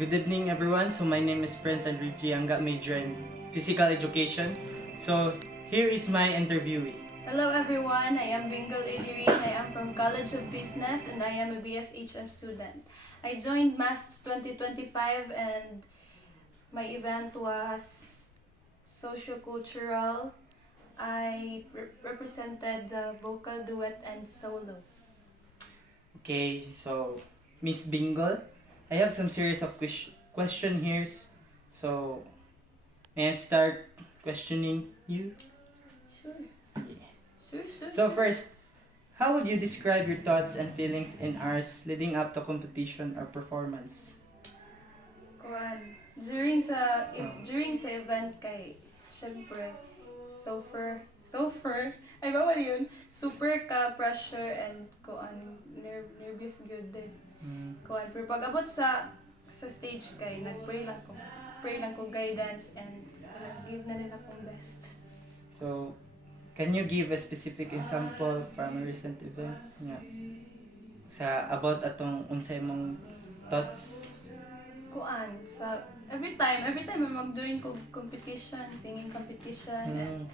Good evening, everyone. So my name is Prince Enrique. I got major in physical education. So here is my interviewee. Hello everyone, I am Bingle Adrian. I am from College of Business and I am a BSHM student. I joined MAST 2025 and my event was socio-cultural. I represented the vocal duet and solo. Okay, so Miss Bingle, I have some series of question here. So may I start questioning you? Sure. Yeah. Sure. So first, how would you describe your thoughts and feelings in hours leading up to competition or performance? Kuan, during sa event kay syempre ay bawal yun, super ka pressure and kuan nervous good din kuan, pero pag abot sa stage kay pray lang ko guidance and give na nila akong best. So, can you give a specific example from a recent event nga sa about atong unsay mong thoughts? Kuan sa every time may mag-join ko competition, singing competition.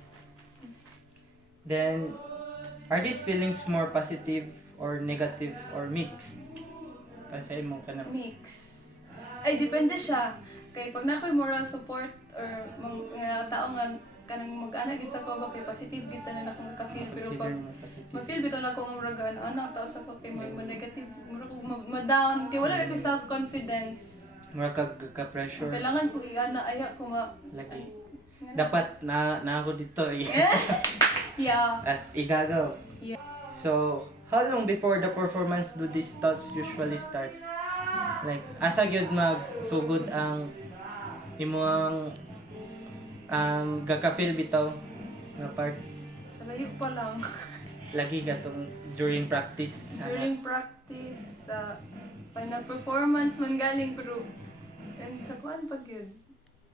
Then, are these feelings more positive or negative or mixed? Para sa imo kanang Mix. Ay, depende siya. Kay pag na ko'y moral support or mga tao nga kanang mag-ana gid sa ko ba kay positive gid na akong ka-feel, pero consider pag mo positive. ma-feel bitaw na ako nga murag anak tao sa ko kay mo negative, murag ko ma-down kay wala ko self confidence. Mura ka pressure Kailangan ko i-ana aya ko lagi. Dapat na ako dito eh. Yeah. As igagaw. Yeah. So, how long before the performance do these thoughts usually start? Like, asa gyud magsugod ang imong gaka-feel bitaw nga part Sa layo pa lang. lagi gatong during practice. During practice, sa final performance man galing, pero and sa kuan pag yun.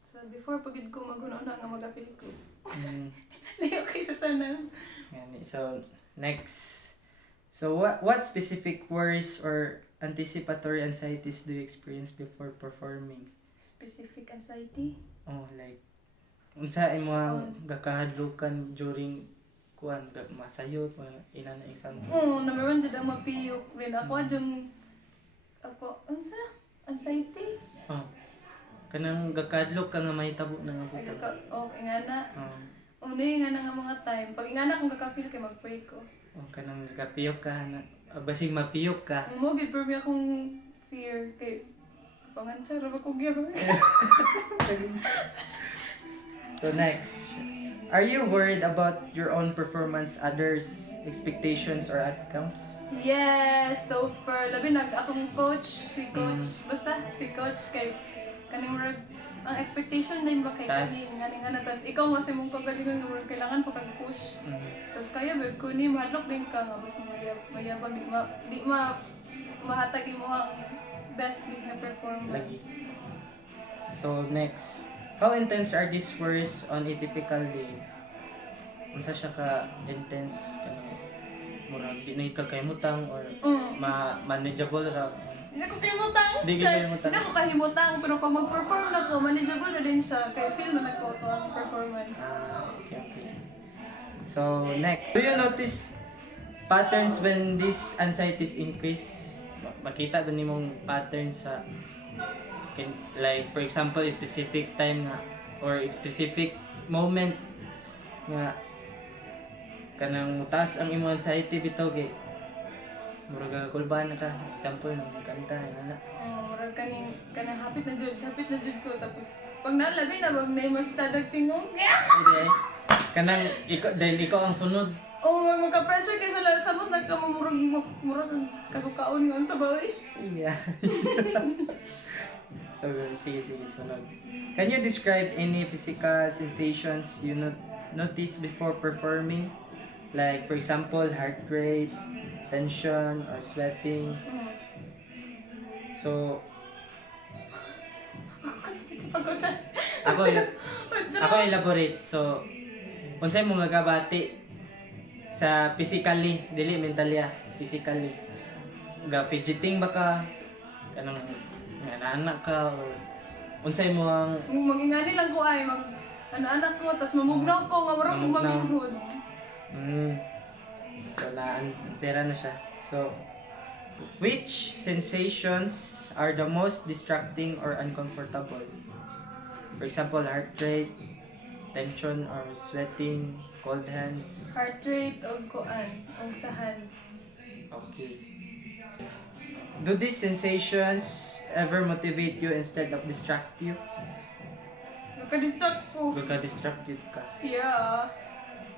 Sa before pag yun ko magunaw na nga mag-apil ko. Layo kay sa tanan. Gani. So, next. So, what specific worries or anticipatory anxieties do you experience before performing? Specific anxiety? Oh, like unsa imong gakahadlukan during kuan masayot mga ina na example. Number one jud ang mapiyok rin ako unsa anxiety? Oh. Kanang gakadlok ka nga mahitabo na nga Ay buta. ingana. Oh. Ingana nga mga time. Pag ingana kung gaka-feel kay mag-pray ko. Oh, kanang gakapiyok ka na basig mapiyok ka. Mo gid pero may akong fear kay pangansa ra ba ko gyud. So next, are you worried about your own performance, others' expectations or outcomes? Yes, so far labi akong coach, si coach kay kaning murag ang expectation din ba kay kaning ana tas ikaw mo sa imong kagalingon nga murag kailangan pa kag push. Tapos kaya bag ko ni mahadlok din ka nga basta mayabang di mahatag imo ang best din nga performance. Lagi. So next, how intense are these worries on a typical day? Unsa siya ka intense kanang murag di na ka kaymutang or manageable ra? Hindi ko kahimutang. Di ka kahimutang. Hindi ko kahimutang, pero pag mag-perform na ko, manageable na din siya. Kaya feel na ko ito ang performance. Okay. So next, do you notice patterns when these anxieties increase? Makita ba nimong pattern sa like for example a specific time nga or a specific moment nga kanang mutas ang imong anxiety bitaw kay murag kulban ka example ng kanta ana. Murag kanang hapit na jud ko tapos pag nalabi na wag na mas tadag tingog. Hindi. Kanang ikaw ang sunod. Magka-pressure kay sa sabot na ka murag kasukaon nga sa bahay. Yeah. So, sige, sunod. Can you describe any physical sensations you notice before performing? Like, for example, heart rate, tension, or sweating? So, ako elaborate. So, unsay mo magabati sa physically, dili mentally physically. Ga fidgeting ba ka? Kanang anak ka or unsay mo ang Magingani lang ko ay mag anak ko tas mamugnaw ko nga murag Mamugnaw. maminhod. so ansera na siya. So which sensations are the most distracting or uncomfortable? For example, heart rate, tension or sweating, cold hands. Heart rate og kuan og sa hands. Okay. Do these sensations ever motivate you instead of distract you? Naka-distract ko. Distracted ka. Yeah.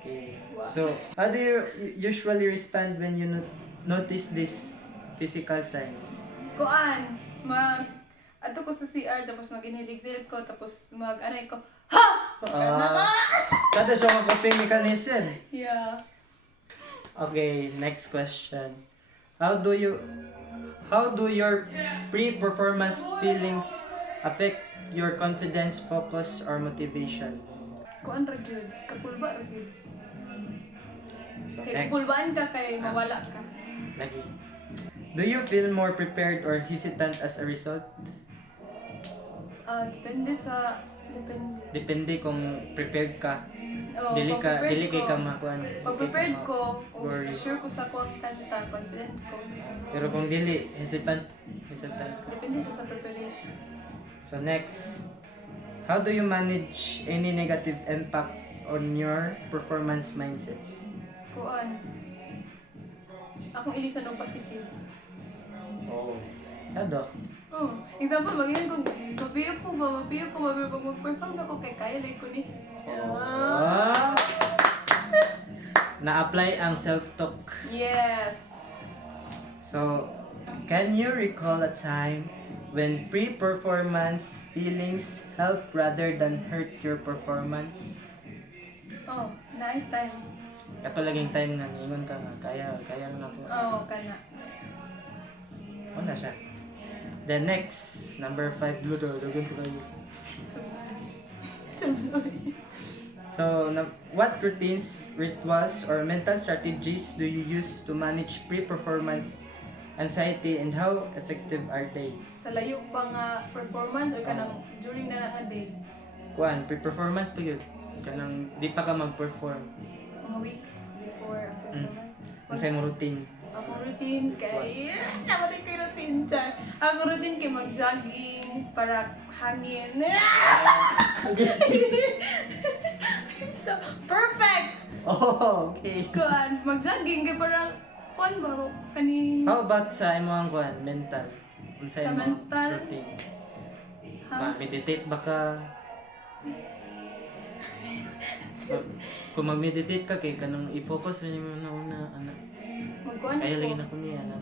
Okay. Wow. So, how do you usually respond when you notice these physical signs? Kuan ato ko sa CR tapos mag-inhale ko tapos mag-anay ko. Ha! Kada siya mga coping mechanism. Yeah. Okay, next question. How do your pre-performance feelings affect your confidence, focus, or motivation? Kuan ra gyud, kapulba ra gyud. So, Kay next. kapulbaan ka kay mawala ka. Lagi. Do you feel more prepared or hesitant as a result? Depende. Depende kung prepared ka. Oh, Dili pag prepared kay ko- ka makuan. Pag prepared ko, worry. sure ko sa kuang kanta, confident ko. Pero kung dili, hesitant ka. Depende siya sa preparation. So next, how do you manage any negative impact on your performance mindset? Kuan. Akong ilisan og positive. Oh. Sado. Oh, example, magiging kung mapiyok ko ba, pag mag-perform ako kay kaya lang ko ni. Ah. Na-apply ang self-talk. Yes. So, can you recall a time when pre-performance feelings help rather than hurt your performance? Oh, night time. Kato laging time nga ningon ka nga kaya na ko. Oh, kana. Wala siya. The next, number 5, Ludo. Lugon ko kayo. So, what routines, rituals, or mental strategies do you use to manage pre-performance anxiety and how effective are they? Sa layo pa nga performance o kanang during na nga day, Kuan, pre-performance pa yun. Kanang di pa ka mag-perform. mga weeks before ang performance. Kung sa'yo mo routine. Ako routine kay namatay ko yung routine dyan. Ako routine kay mag-jogging para hangin. So, perfect! Oh, okay. Kuan, mag-jogging kay parang kuan ba ko kaning How about sa imo ang kuan, mental? Kung Sa mo mental? routine. ha? Meditate ba ka? Kung mag-meditate ka kay kanang i-focus rin mo na una ana. Magkuan Kaya lagi ko. na ko niya ana.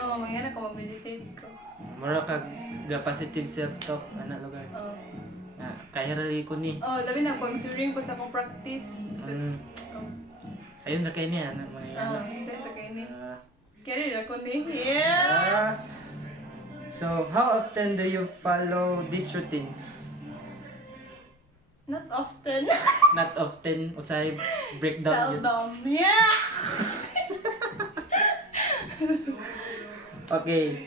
Oo, mayroon ko mag-meditate ko. Mura ka ga positive self-talk ana lugar. Oo. Kaya rali ko ni. Oh, labi na pag during ko sa akong practice. So, oh. Sayo na kay niya ana mga ana. Sa ito kayo ni. Ah, Carry ako ni. Yeah! ah. So, how often do you follow these routines? Not often. Not often, usay breakdown yun. Seldom. Yeah! Okay.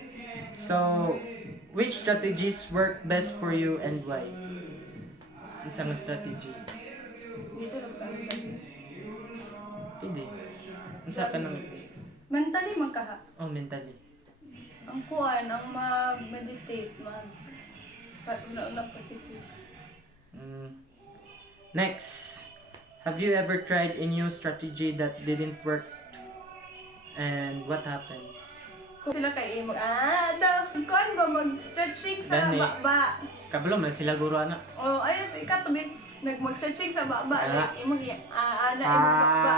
So, which strategies work best for you and why? Unsa nga strategy? Dito lang ka ang jogging. Pwede. Unsa ka nang Mentally magkaha. mentally. Ang kuan, ang mag-meditate, una positive. Next, have you ever tried a new strategy that didn't work? And what happened? Kung sila kay kuan ba mag-stretching sa Dani. baba. Kabalo man sila guro ana. Oh, ayun, ikatubig. Mag-stretching sa baba. Ah. Like, imong ana, imong baba.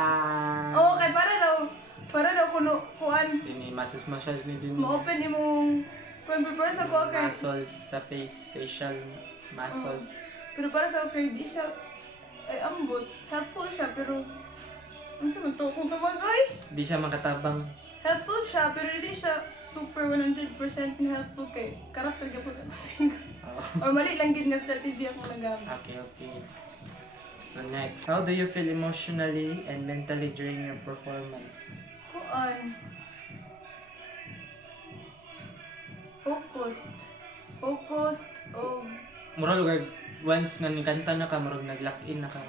Oh, kay para daw kuno, kuan, Ini massage ni din. ma-open imong, kuan, prepare sa ko kay, Muscles sa face, facial muscles. pero para sa kay, di siya, ay, ambot, helpful siya, pero, ano sa man to, kung tumagay, Di siya makatabang. helpful siya, pero hindi siya super 100% na helpful kay, karakter ka po na natin. Or mali lang gid nga strategy akong nagamit. Okay. So next, how do you feel emotionally and mentally during your performance? Kuan, focused. focused o Murag once nga kanta na ka, murag nag-lock in na ka.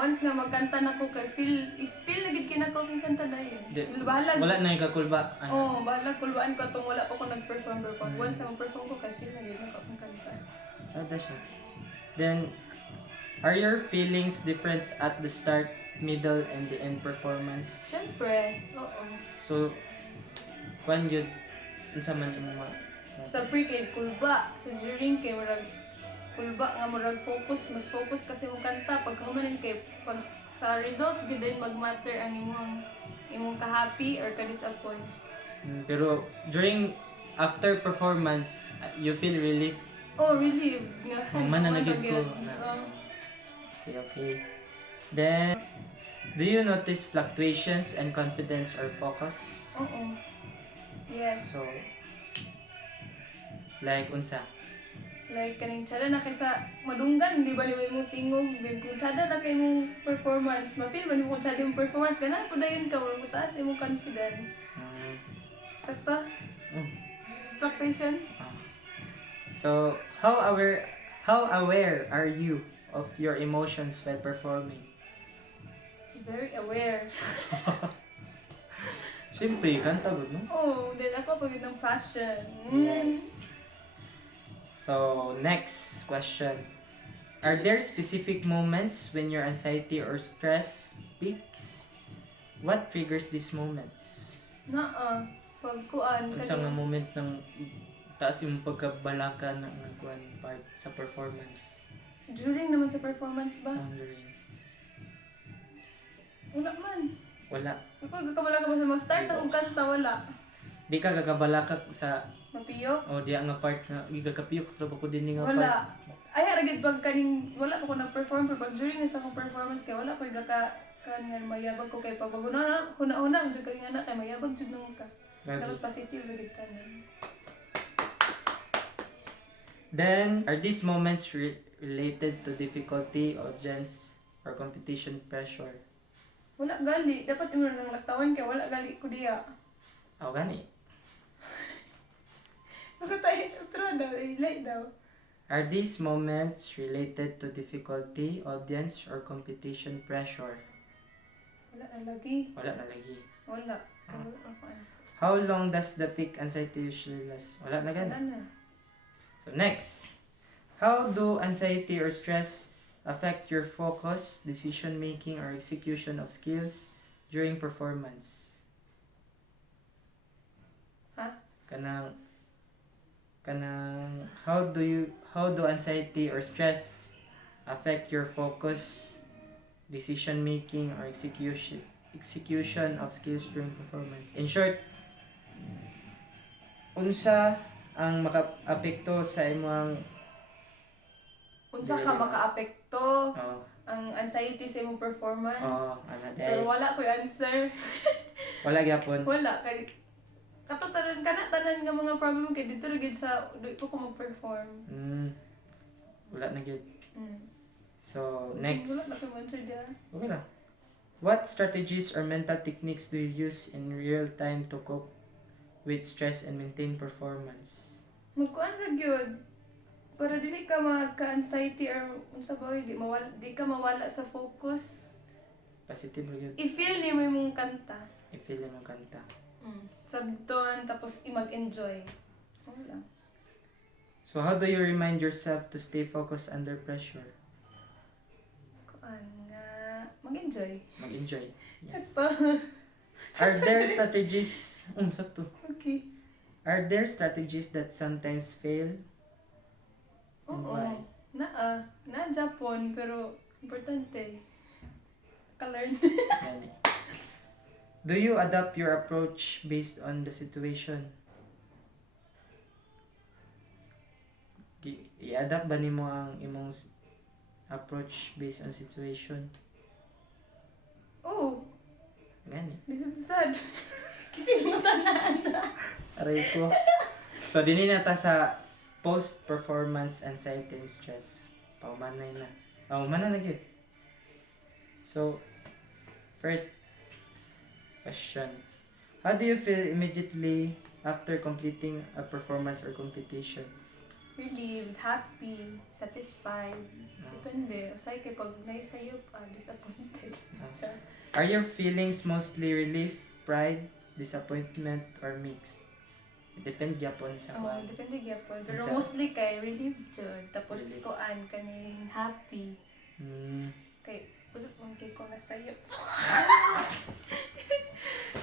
once nga magkanta na ko kay feel na gid kinako kung kanta na yun. Bahala. Wala na ikakulba. Bahala kulbaan ko tong wala pa ko nag-perform pero pag once na mag-perform ko kay feel na gid ako kung kanta. Sada siya. Then, are your feelings different at the start, middle, and the end performance? Syempre, oo. So, kwan yun, unsa man imo Sa pre kay kulba, sa during kay murag kulba nga murag focus, mas focus kasi mo kanta pag humanan kay pag sa result gid din mag-matter ang imong ka-happy or ka-disappoint. Pero during after performance, you feel relief. Relieved nga. Mananagid ko. Okay. Then, do you notice fluctuations and confidence or focus? Oo. Yes. So, like unsa? Like kaning tsada na kaysa madunggan, di ba ni mo tingog, then kung tsada na kay mong performance, ma-feel ba ni mo kung tsada yung performance, ganan po dayon ka, wala mo taas imong confidence. Sakto? Fluctuations? So, how aware are you of your emotions while performing? Very aware. Siyempre, kanta gud, no? Then ako pag ng passion. Yes. So, next question. Are there specific moments when your anxiety or stress peaks? What triggers these moments? Pagkuan. Unsa nga moment ng taas yung pagkabalaka na nagkuan part sa performance? During naman sa performance ba? During. Wala man. Wala. Ako gagabala ka ba sa mag-start na kung kanta, wala. Di ka gagabalaka sa Mapiyok? di nga part na gigakapiyok pero ko din nga Wala. part. Ay, haragid pag kaning wala pa ko nag-perform pero pag during sa akong performance kay wala ko kanyan mayabag ko kay pag huna ang jud kay ana kay mayabag jud nung ka. Dapat positive lagid ka na. Then, are these moments related to difficulty, audience, or competition pressure? Wala gali, dapat imo nang laktawan kay wala gali ko diya. Gani. Ako tayo utro daw, ilay daw. Are these moments related to difficulty, audience, or competition pressure? Wala na lagi. Wala na lagi. Wala. Wala ako answer. How long does the peak anxiety usually last? Wala na gani. Wala na. So next, how do anxiety or stress affect your focus, decision making, or execution of skills during performance? How do anxiety or stress affect your focus, decision making, or execution of skills during performance? In short, unsa ang maka-apekto sa imong Unsa ka makaapekto oh ang anxiety sa imong performance? ana Pero wala ko answer. wala gyapon. Wala kay katutaran tanan nga mga problem kay dito gid sa di ko mag-perform. Wala na gyud. So next. Wala na ko answer dia. Okay na. What strategies or mental techniques do you use in real time to cope with stress and maintain performance? Magkuan ra gyud. Para dili ka magka-anxiety or unsa ba di ka mawala sa focus. Positive gyud. I-feel ni mo imong kanta. I-feel mo kanta. Sabton tapos mag-enjoy. Wala. So how do you remind yourself to stay focused under pressure? Kuan nga mag-enjoy. Mag-enjoy. Yes. Sakto. Are there strategies? Sakto. Okay. Are there strategies that sometimes fail? And Oo. why? Na Japon pero importante. Ka-learn. Yan. Do you adapt your approach based on the situation? I-adapt ba nimo ang imong approach based on situation? Oo. Gani. Lisod-sad. Kasi mo tanan. Aray ko. So, dini na ta sa post-performance anxiety and stress. Paumanay na. Paumanay na gyud. So, first question. How do you feel immediately after completing a performance or competition? relieved, happy, satisfied. Depende. Usay kay pag naisayop, disappointed. Siya. Are your feelings mostly relief, pride, disappointment, or mixed? Depende yapon sa kuan. Depende gyapon. Pero Unsa? mostly kay relieved jud. Tapos Relieved. koan kaning happy. Mm. Kay ulit mong kay ko nasayop.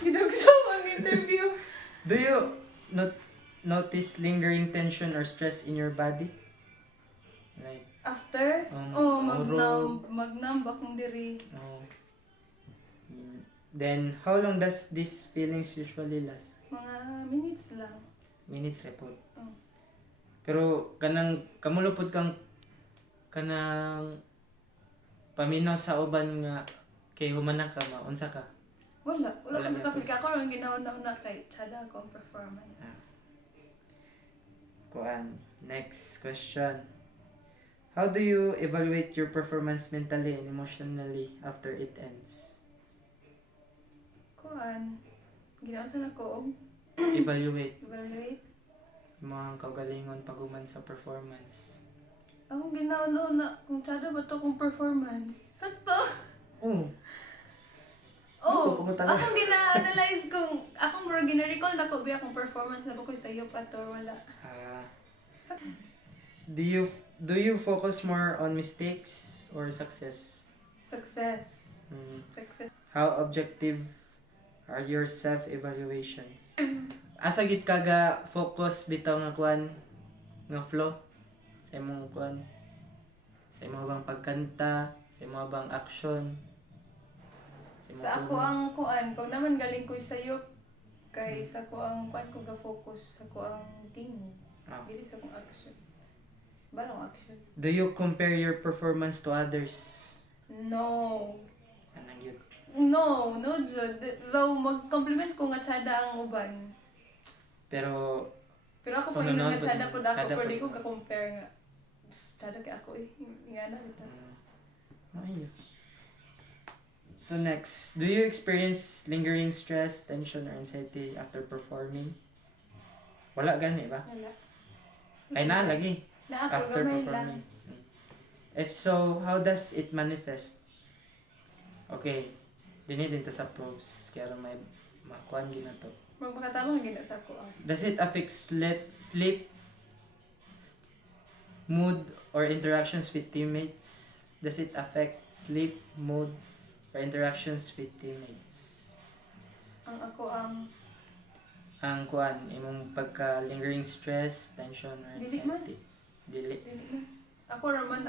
Ginugso ang interview. Do you notice lingering tension or stress in your body? Like, After, magnam bakong diri. oh. Then, how long does these feelings usually last? Mga minutes lang. Minutes report. Oh. Pero kanang kamulupod kang kanang paminaw sa uban nga kay humanak ka maunsa ka? Wala Wala kami gyapon. ka. Ako rin ginauna kay tsada akong performance. Kuan. Next question. How do you evaluate your performance mentally and emotionally after it ends? Kuan. Ginaon sa nako Evaluate evaluate. yung mga kagalingon paguman sa performance. Akong ginauna kung tsada ba to kung performance. Sakto. Oh, Oh, pumunta na. akong gina-analyze kung akong murag gina-recall na ko ba akong performance na ba ko sa iyo pa to or wala. Do you focus more on mistakes or success? Success. Hmm. Success. How objective are your self-evaluations? Asa gid ka ga focus bitaw nga kuan nga flow sa imong kuan, sa imong bang pagkanta, sa imong bang action, imong Sa ako tulong? ang kuan, pag naman galing ko sayop kay sa ko ang kuan ko ga-focus sa ko ang team. Ah. Dili sa kong action. Balong action. Do you compare your performance to others? No. Anang yun? No, no jud. Though mag-compliment ko nga tsada ang uban. Pero Pero ako Kung pa yun nanonood nga tsada po- po ako, tsada pero po- di ko ka-compare nga. Tsada kay ako eh. Nga na ito. ayos. So next, do you experience lingering stress, tension, or anxiety after performing? Wala gani ba? Wala. Ay na lagi Na ako, after gamay performing. lang. If so, how does it manifest? Okay, dinidin ta sa probes kaya may makuan gina to. Magpakatabang gina sa ako. Does it affect sleep, mood, or interactions with teammates? Does it affect sleep, mood, or interactions with teammates? Ang ako ang Ang kuan, imong pagka-lingering stress, tension, or Dili man. anxiety? Dili. dili man. Ako raman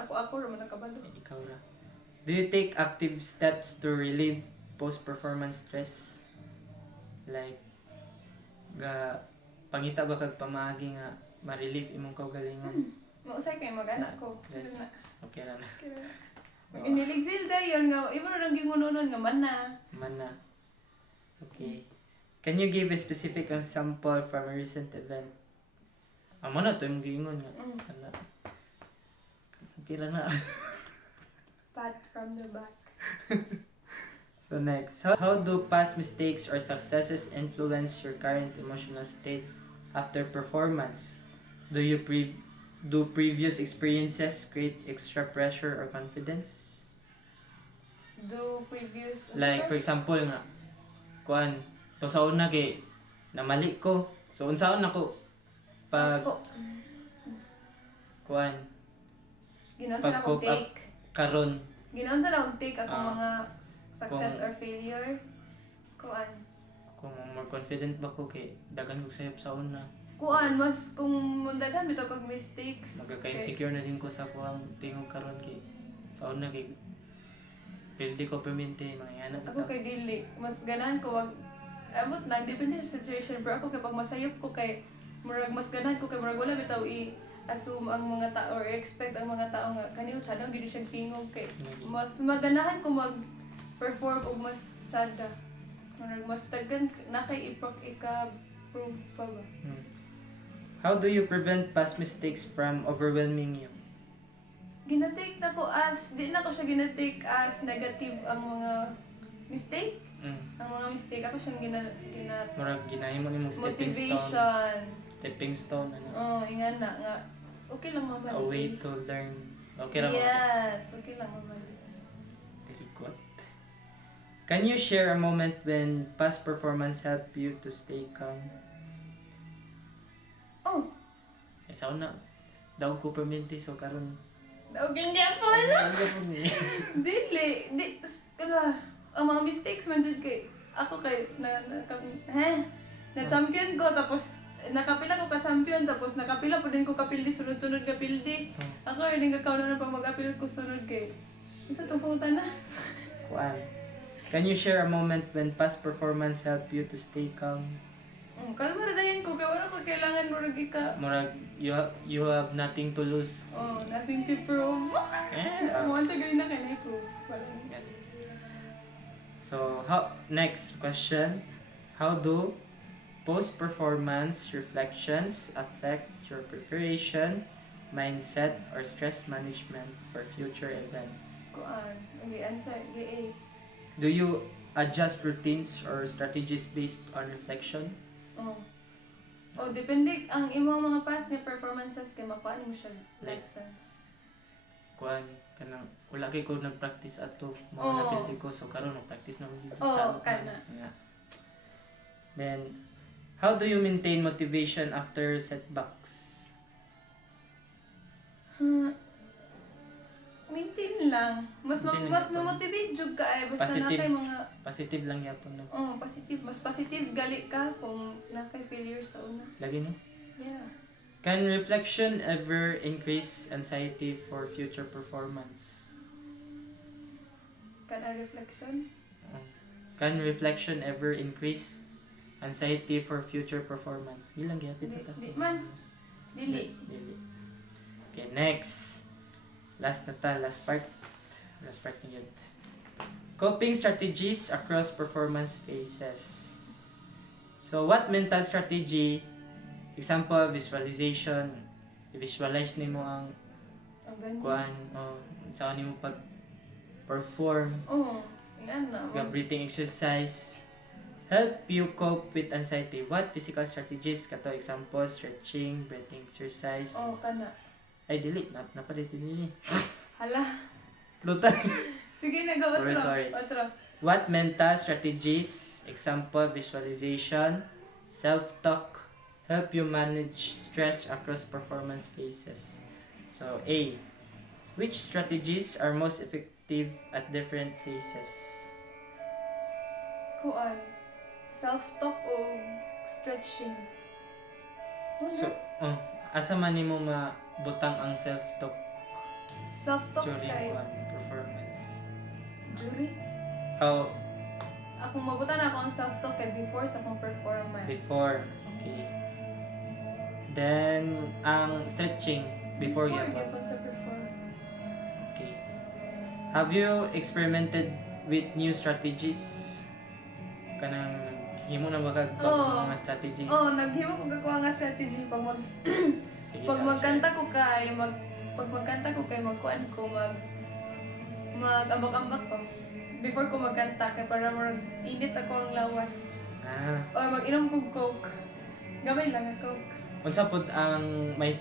nakabalo. Ikaw ra. Do you take active steps to relieve post-performance stress? Like, pangita ba kag pamaagi nga ma-relieve imong kaugalingon? Mausay kay mag-anak ko. Stress. Kaya na. Okay ra na. Kaya na. Pag iniligsil dayon nga, iba rin ang gimununan nga man na. Mana. Okay. Can you give a specific example from a recent event? Amo na to yung giingon nga. Ana. Okay ra na. Pat from the back. So next, how do past mistakes or successes influence your current emotional state after performance? Do previous experiences create extra pressure or confidence? Do previous... Like for example nga, kuan, to sa una kay namali ko. So unsaon ako pag Ako. kuan Ginoon sa akong pag-cope up. take. karon Ginoon sa akong take akong Ah. mga success Kung- or failure. Kuan. kung more confident ba ko kay dagan ko sayop sa una. Kuan, mas kung mundagan bitaw kag mistakes. Magka-insecure na din ko sa kuang tingog karon kay sa una kay pildi ko permente mga anak Ako kay dili, mas ganahan ko wag amot lang depende sa situation pero ako kay pag masayop ko kay murag mas ganahan ko kay murag wala bitaw i-assume ang mga tao or expect ang mga tao nga kaniyo tsada gid siya tingog kay mas maganahan ko mag-perform og mas tsada. Murag mas tagan na kay ika-prove pa ba. How do you prevent past mistakes from overwhelming you? Ginatake na ko as di na ko siya ginatake as negative ang mga mistake. Ang mga mistake ako siyang gina Murag ginahimo nimong motivation. stepping stone ano. Oh, ingan na nga. Okay lang mamali. A way to learn. Okay ra. Yes, okay lang mamali. Very good. Can you share a moment when past performance helped you to stay calm? Oh, Sa una, daw ko permente so karon. okay hindi ako. Ang gapon ni. Dili, ang mga mistakes man jud kay ako kay na champion ko tapos nakapila ko ka champion tapos nakapila pa din ko kapildi sunod-sunod ka pildi. Ako rin nga kauno na pag mag-apil ko sunod kay. Isa tuputan na. Kuan. Can you share a moment when past performance helped you to stay calm? Kalma ra dayon ko kay wala ko kailangan murag ika. Murag you have nothing to lose. Oh, nothing to prove. Mo sa gali na kay na prove. Parang So, next question. How do post-performance reflections affect your preparation, mindset, or stress management for future events? kuan. Okay, answer GA. Do you adjust routines or strategies based on reflection? Oh. Oh, depende ang imong mga past nga performances kay makuha mo siya lessons. Kuan kanang wala kay ko nag-practice ato mo Oo. na pili ko so karon nag-practice na mo Oo, kana. Then how do you maintain motivation after setbacks? Maintain lang. Mas Maintain mas lang. ma-motivate jud ka ay basta na Positive. kay mga Positive lang yapon no. positive. Mas positive gali ka kung na kay failure sa una. Lagi no. Yeah. Can reflection ever increase anxiety for future performance? Kan a reflection. Can reflection ever increase anxiety for future performance? Ilang gyapon ta. Di man. Dili. Dili. Okay, next. Last na ta, last part na yun. Coping strategies across performance phases. So, what mental strategy, example, visualization, i-visualize nimo ang Ang ganyan. kuan, saan nimo pag-perform, Yan na. breathing exercise, help you cope with anxiety. What physical strategies, kato example, stretching, breathing exercise, Kana. ay, dili. Napalitin niya. Hala. Lutan. Sige na, go. Sorry. Otro. What mental strategies, example, visualization, self-talk, help you manage stress across performance phases? So, A. Which strategies are most effective at different phases? Kuan. Self-talk o stretching. So, asa man nimo mabutang ang self-talk Self-talk during kay one performance? jury. How Akong mabutan ako ang self-talk kay before sa akong performance. before? Okay. Then, ang stretching before Before gyapon. gyapon sa performance. Okay. Have you experimented with new strategies? Kanang himo na bagag Oo. mga strategy. Naghimo ko gakuha nga strategy pag Sige, pag share. magkanta ko kay magkuan ko mag-ambak-ambak ko. Before ko magkanta kay para init ako ang lawas. O mag-inom kog coke. Gamay lang ang coke. Unsa pud ang may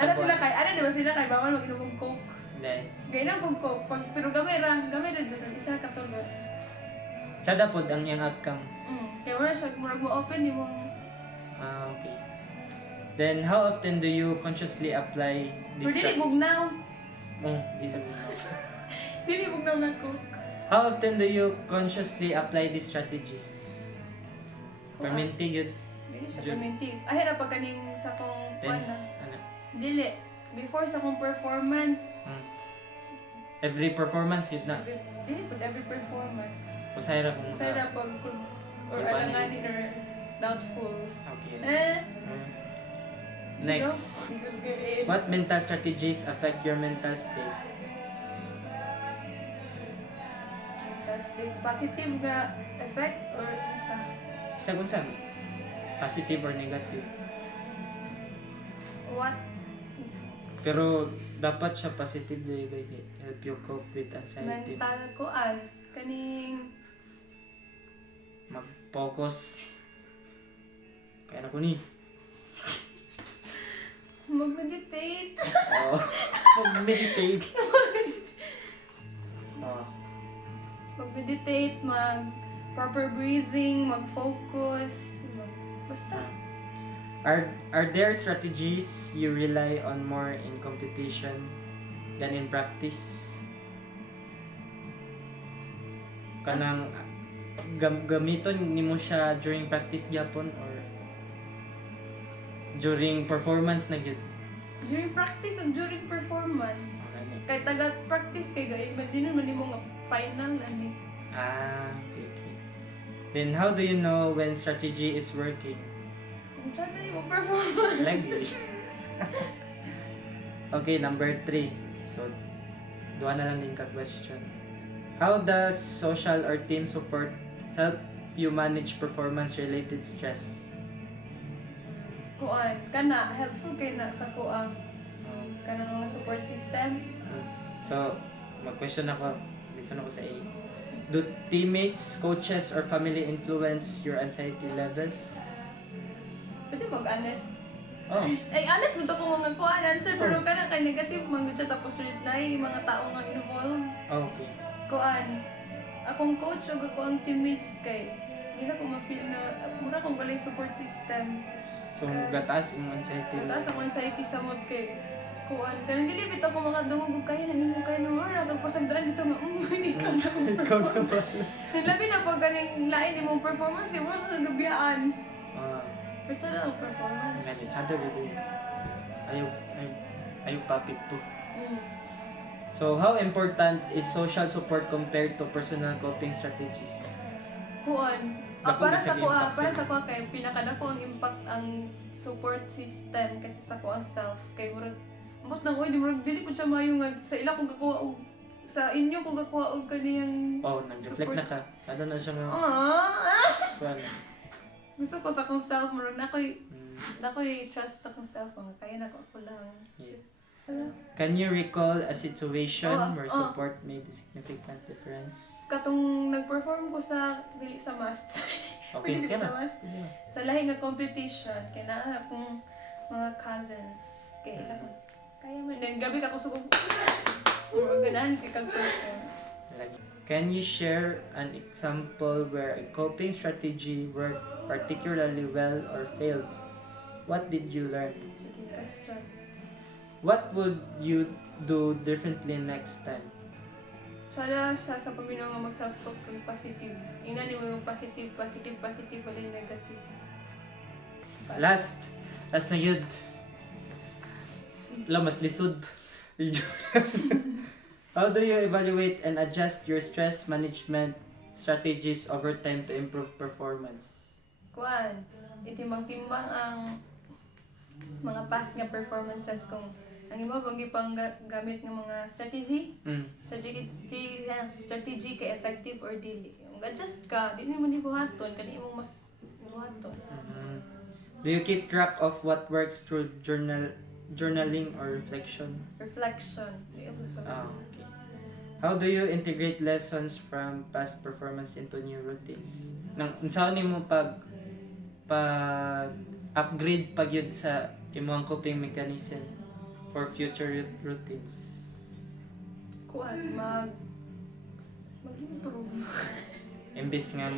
Ano di ba sila kay bawal mag-inom kog coke. Hindi. Gainom kog coke pero gamay ra jud isa ra katulad. Sada pud ang iyang outcome. Kaya wala siya murag mo open ni mong Okay. Then how often do you consciously apply pero this dili bugnaw. dito. Dili bugnaw nga coke. How often do you consciously apply these strategies? Perminti yun. Dili siya Jud. fermentive. Ahira pag kaning sa kong kuan Tense. na. Dili. Before sa kong performance. Every performance yun na. Dili pud every performance. Usayra kung Sa ra pag or Di pa alanganin or doubtful. Okay. Diba? Next. What mental strategies affect your mental state? Positive nga effect or sa Sa positive or negative. what Pero dapat siya positive help you cope with anxiety. mental kuan kaning Mag-focus. Kaya na ko ni. Mag-meditate. Oh, mag-meditate. Oh. Mag-meditate, proper breathing, mag-focus. Basta. Are there strategies you rely on more in competition than in practice? Kanang gamiton nimo siya during practice gyapon or during performance na gyud? During practice o during performance. Okay. Kay taga-practice kay ga-imagine mo nimo nga final ani. Okay. Then how do you know when strategy is working? Kung siya na yung performance. Lagi. Okay, number 3. So, duha na lang din ka question. How does social or team support help you manage performance-related stress? Kuan, kana helpful kay na sa kuang kanang mga support system. So, mag-question ako. Listen ako sa A. Do teammates, coaches, or family influence your anxiety levels? Pwede mag-honest. Oh, Ay, honest mo to kung mga kuan answer pero kana kay negative man gud siya tapos na mga tao nga involved. okay. Kuan, akong coach ug ako ang teammates kay hindi na ko ma-feel na mura kong walay support system. So, gataas yung anxiety Kataas ang anxiety sa mood kay kuan. Kanang dili bitaw ko makadungog og kaya nimo kay no ora kag pasagdaan dito nga ikaw na. Ikaw na ba? Labi na pag ganing lain imong performance eh wala ka gabiyaan. Pero talaga ang performance. Man, it's hard to do. Ayaw papit to. So, how important is social support compared to personal coping strategies? Kuan. Dako Para na sa siya kuha, impact para sa'yo. sa kuha kay pinakadako ang impact ang support system kasi sa kuha self kay murag ambot nang oy di murag dili ko siya mayo nga sa ila kung gakuha og sa inyo kung gakuha og kaniyang Oh, nag-reflect na ka. Ano na siya nga? Kuwan. gusto ko sa akong self murag nakoy Mm, trust sa akong self mga kaya na ko ako lang. yeah. Hala. Can you recall a situation where oh. support made a significant difference? Katong nag-perform ko sa dili sa mast. Okay, Dili kaya sa na. mast. Sa lahi nga competition kay naa akong mga cousins kay ila ko kaya man then gabi ka kusog murag ganahan kay kag perform. Lagi. Can you share an example where a coping strategy worked particularly well or failed? What did you learn? Sige, question. What would you do differently next time? Sana siya sa paminaw nga mag-self-talk kung positive. Ina ni mo yung positive, wala yung negative. Last na yun. Mas lisod. How do you evaluate and adjust your stress management strategies over time to improve performance? Kuan, itimang-timbang ang mga past nga performances kung ang iba bang ipang gamit ng mga strategy strategy kay effective or dili. Yung adjust ka, di naman ibuhaton, kani mo mas ibuhaton. Do you keep track of what works through journaling or reflection? Reflection. Di ako sa Okay. How do you integrate lessons from past performance into new routines? Unsaon nimo pag upgrade pag yun sa imong coping mechanism for future routines? kuan, mag-improve. Imbis nga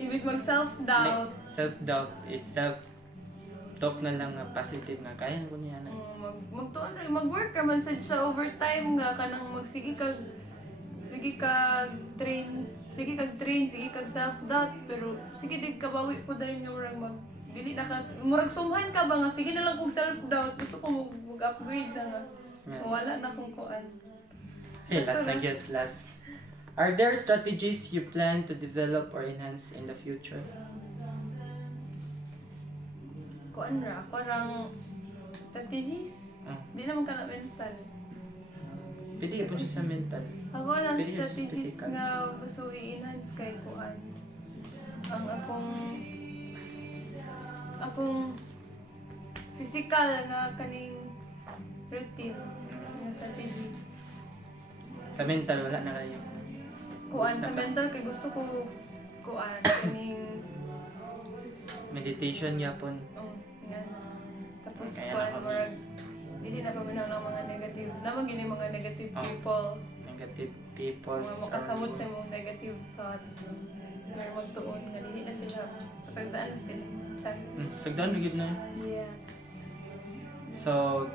Ibig mag-self-doubt. self-doubt is self-talk na lang nga positive nga kaya ko niya na. Magtuon rin, mag-work ka man sad siya overtime nga kanang sige kag train, sige kag self-doubt pero sige di ka bawi po dahil nga murag dili na ka murag sumhan ka ba nga sige na lang kog self-doubt gusto ko mag-upgrade na nga. Yeah. Wala na kung kuan. Hey, last. Are there strategies you plan to develop or enhance in the future? Kuan ra, parang strategies. Di naman ka na mental. Pwede ka po siya sa mental. Ako na Pwede siya strategies physical. nga gusto i-enhance kay kuan. Ang akong physical nga kaning routine nga strategy. Sa mental, wala na kayo. Kuan sa mental kay gusto ko kaning Meditation yapon. yan. Tapos Kaya kuan na kami. murag dili na paminaw ng mga negative. Naman gini mga negative Oh. people. Negative people. Mga makasamot sa mga negative thoughts. Pero magtuon nga dili na sila. Pasagdaan na sila. Siya. Sagdan na gid na. Yes. So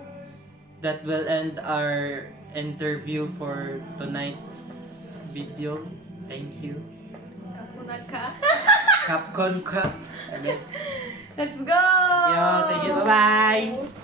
that will end our interview for tonight's video. Thank you. Kapuna ka. Capcom Cup. Let's go! Yo, thank you. Bye-bye.